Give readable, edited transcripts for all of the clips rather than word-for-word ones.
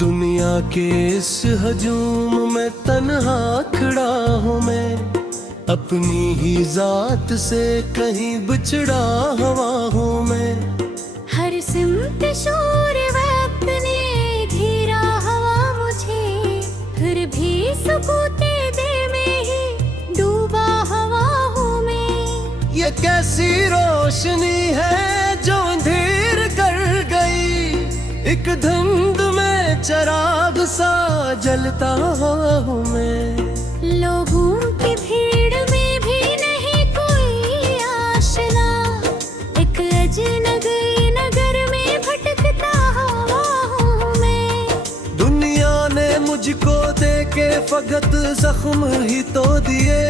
दुनिया के इस हजूम में तन्हा खड़ा हूँ मैं, अपनी ही जात से कहीं बिछड़ा हुआ हूँ मैं। हर सिमत शोर वक्त ने घेरा हवा मुझे, फिर भी सुकूते दिल में ही डूबा हवा हूँ मैं। ये कैसी रोशनी है जो अंधेर कर गई, एक धुंध में चिराग सा जलता हूँ मैं। लोगों की भीड़ में भी नहीं कोई आशना, एक अजनबी नगर में भटकता हुआ हूँ मैं। दुनिया ने मुझको देके फकत जख्म ही तो दिए,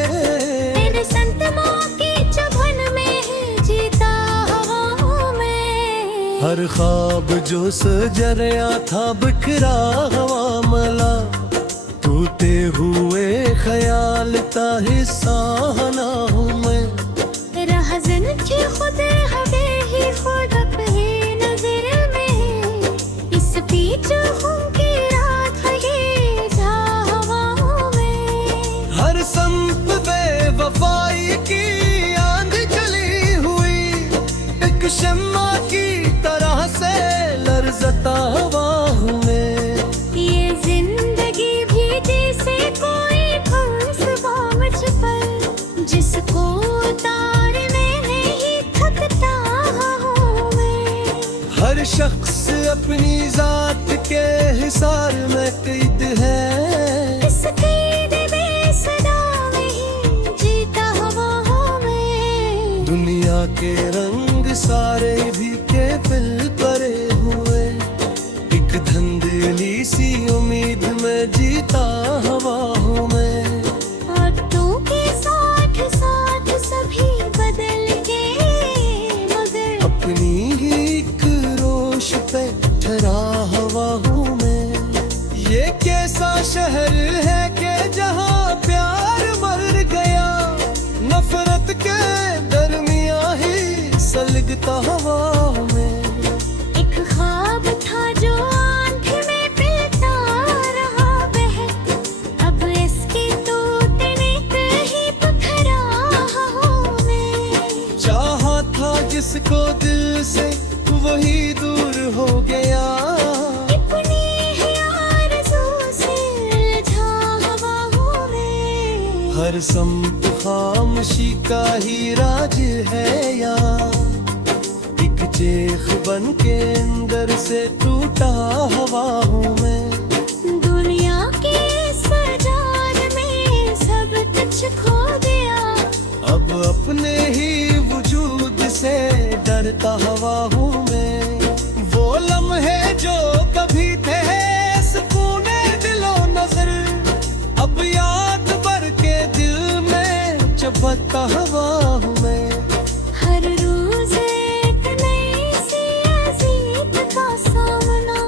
इन संतमों की चुभन में ही जीता हुआ हूँ मैं। हर ख्वाब जो सजरिया था बिखरा हुआ मला, टूटे हुए ख्याल का हिस्सा ना हूँ मैं। रहज़न की खुद हवे ही खुद अपनी नजर में, इस बीच हूँ की रात है जा हवा हूँ मैं। हर संप बेवफाई की आंध चली हुई, एक शम्मा की तरह से लरजता हुआ हूँ मैं। ये जिंदगी भी जैसे कोई फंसवा मुझ पर, जिसको उतारने नहीं थकता हूँ मैं। हर शख्स अपनी जात के हिसार में कैद है, इस कैद में सदा नहीं जीता हुआ हूँ मैं। दुनिया के रंग सारे भी के बिल परे हुए, एक धंधली सी उम्मीद में जीता हुआ हूँ मैं। औरतों के साथ साथ सभी बदल गए, मगर अपनी ही एक रोश पे ठहरा हुआ हूँ मैं। ये कैसा शहर है कि जहाँ प्यार मर गया, नफरत के दरमिया ही सलगता हुआ हूँ मैं। एक ख्वाब था जो आंख में पिलता रहा बह, अब इसकी तूतने कहीं पखरा हूँ मैं। चाहा था जिसको दिल से वही दूर हो गया, अपनी ही आरज़ू से उलझा हुआ हूँ मैं। हर संत खामोशी का ही राज है या एक चेख बन के अंदर से टूटा हुआ हूँ मैं। दुनिया के सजाद में सब कुछ खो दिया, अब अपने ही वजूद से डरता हुआ हूँ मैं। वो लम्हे जो कभी थे सुकूने दिलो नजर, अब याद भर के दिल में चबता हुआ हूँ मैं। हर रोज एक नई सी अजीब का सामना,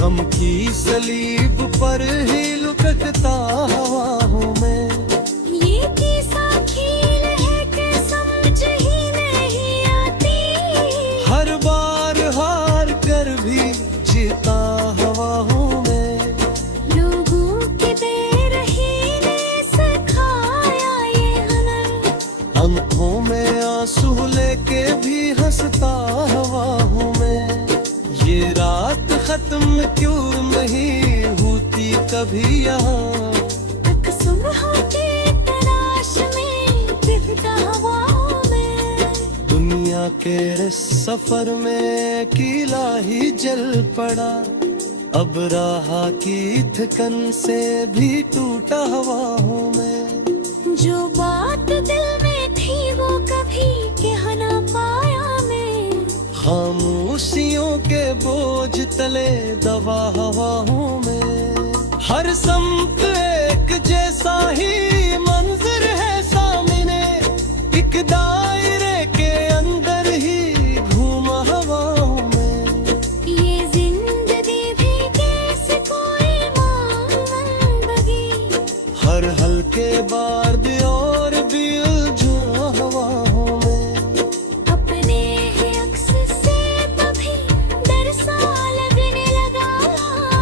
गम की सलीब पर ही लुटकता हुआ हूँ मैं। ये कैसा खेल है कि समझ ही नहीं आती, हर बार हार कर भी जीता हुआ हूँ मैं। लोगों की बेरही ने सिखाया ये हुनर, आंखों में आंसू लेके भी हंसता हुआ हूँ मैं। ये रात खत्म क्यों नहीं होती कभी यहाँ, तक सुबह की तलाश में दिखता हुआ हूँ मैं। दुनिया के इस सफर में कीला ही जल पड़ा, अब राह की थकन से भी टूटा हुआ हूँ मैं। जो बात दिल में थी वो कभी कह ना पाया मैं, खामोशियों के बोझ तले दबा हुआ हूँ मैं। हर संत एक जैसा ही मंजर है सामने, एक दायरे के अंदर ही घूमा हुआ हूँ मैं। ये जिंदगी भी कैसे कोई मांगन बगी, हर हल्के बार्द और भी उलझा हुआ हूँ मैं। अपने ही अक्स से कभी डर सा लगने लगा,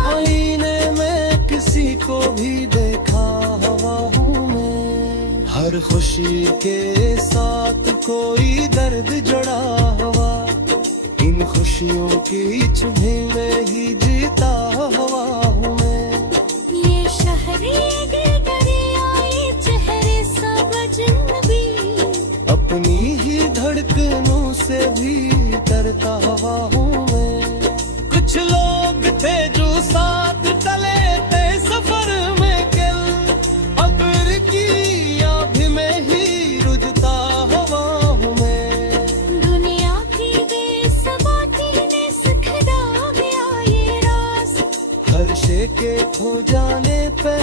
आईने हर खुशी के साथ कोई दर्द जुड़ा हुआ, इन खुशियों की चुभी में ही जीता हुआ हूँ मैं। ये शहरी दरिया, ये चेहरे सब अजनबी, अपनी ही धड़कनों से भी डरता हुआ हूँ मैं। कुछ लोग थे जो साथ चले थे सफर में कल, अब की आँख में ही रुझता हुआ हूँ मैं। दुनिया की बेसबाती ने सिखा गया ये राज, हर शे के खो जाने पे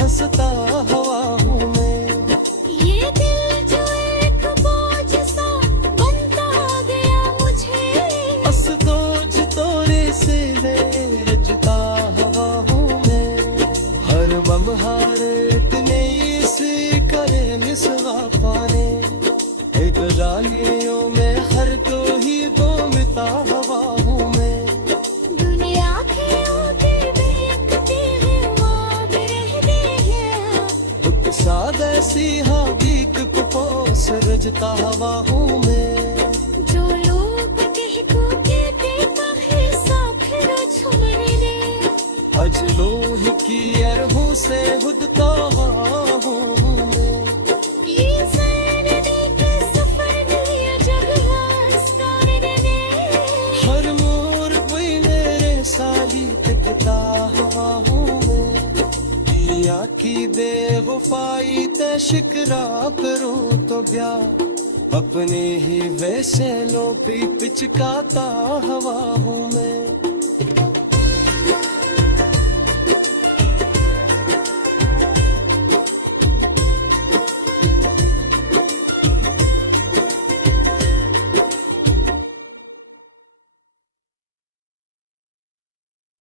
हंसता हुआ हूँ मैं। ये दिल जो एक बोझ सा बनता गया मुझे, असदोज तोरे से रजता हुआ हूँ मैं। हर बम हार इतने से करे निस्वा पाने, एक जालियों में हर तो ही घूमता हुआ हूँ मैं। दुनिया के होते देखते हैं माँ रहते हैं, दुख सादा सी हादीक को पोस रजता हुआ हूँ मैं। जो लोग कहको कहते काहे साखरो छोड़ दे, अजलोह की अरहू से हुदता हुआ हूँ मैं। ये ज़िंदगी के सफर में जब रास्ता दे, हर मोड़ कोई मेरे साली टिकता हुआ हूँ मैं। दिया की बेवफाई ते शिकरा करूँ तो ब्याह, अपने ही वैसे लो पी पिचकाता हुआ हूँ मैं।